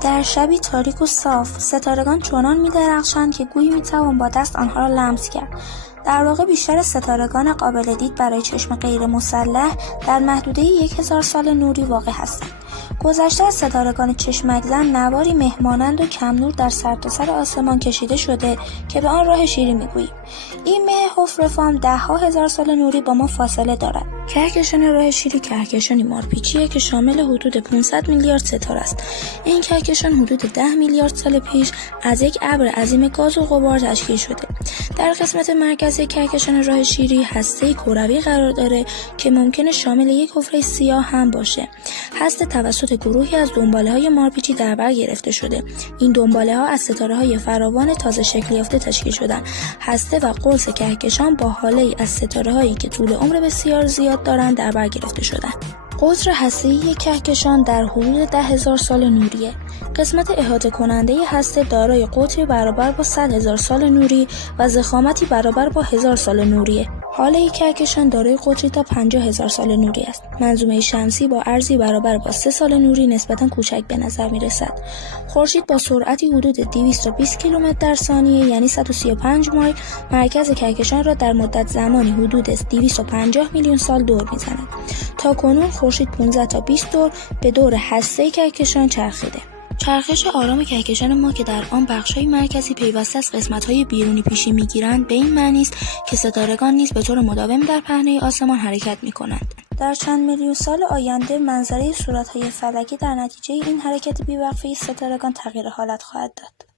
در شبی تاریک و صاف، ستارگان چنان می‌درخشند که گویی می‌توان با دست آنها را لمس کرد. در واقع بیشتر ستارگان قابل دید برای چشم غیر مسلح در محدوده 1000 سال نوری واقع هستند. گذشته از ستارگان چشمک زن نواری مهمانند و کم نور در سرتاسر آسمان کشیده شده که به آن راه شیری می‌گوییم. این مه حفره‌فام ده‌ها هزار سال نوری با ما فاصله دارد. کهکشان راه شیری کهکشانی مارپیچیه که شامل حدود 500 میلیارد ستاره است. این کهکشان حدود 10 میلیارد سال پیش از یک ابر عظیم گاز و غبار تشکیل شده. در قسمت مرکزی کهکشان راه شیری هسته کروی قرار داره که ممکنه شامل یک حفره سیاه هم باشه. هسته توسط گروهی از دنباله‌های مارپیچی در بر گرفته شده. این دنباله‌ها از ستاره‌های فراوان تازه شکل یافته تشکیل شدن. هسته و قرص کهکشان با هاله‌ای از ستاره‌هایی که طول عمر بسیار زیاد دارند در بر گرفته شدن. قطر هسته‌ای یک کهکشان در حدود 10,000 سال نوریه. قسمت احاطه کننده هسته دارای قطری برابر با 100,000 سال نوری و ضخامتی برابر با 1000 سال نوریه. هاله کهکشان دارای قطری تا 50,000 سال نوری است. منظومه شمسی با عرضی برابر با 3 سال نوری نسبتاً کوچک به نظر می‌رسد. خورشید با سرعتی حدود 220 کیلومتر در ثانیه یعنی 135 مایل مرکز کهکشان را در مدت زمانی حدود 250 میلیون سال دور می‌زند. تاکنون خورشید 15 تا 20 دور به دور هسته کهکشان چرخیده. چرخش آرام کهکشان ما که در آن بخش‌های مرکزی پیوسته از قسمت‌های بیرونی پیشی می‌گیرند به این معنی است که ستارگان نیز به طور مداوم در پهنه آسمان حرکت می‌کنند. در چند میلیون سال آینده منظره صورت‌های فلکی در نتیجه این حرکت بی‌وقفه ستارگان تغییر حالت خواهد داد.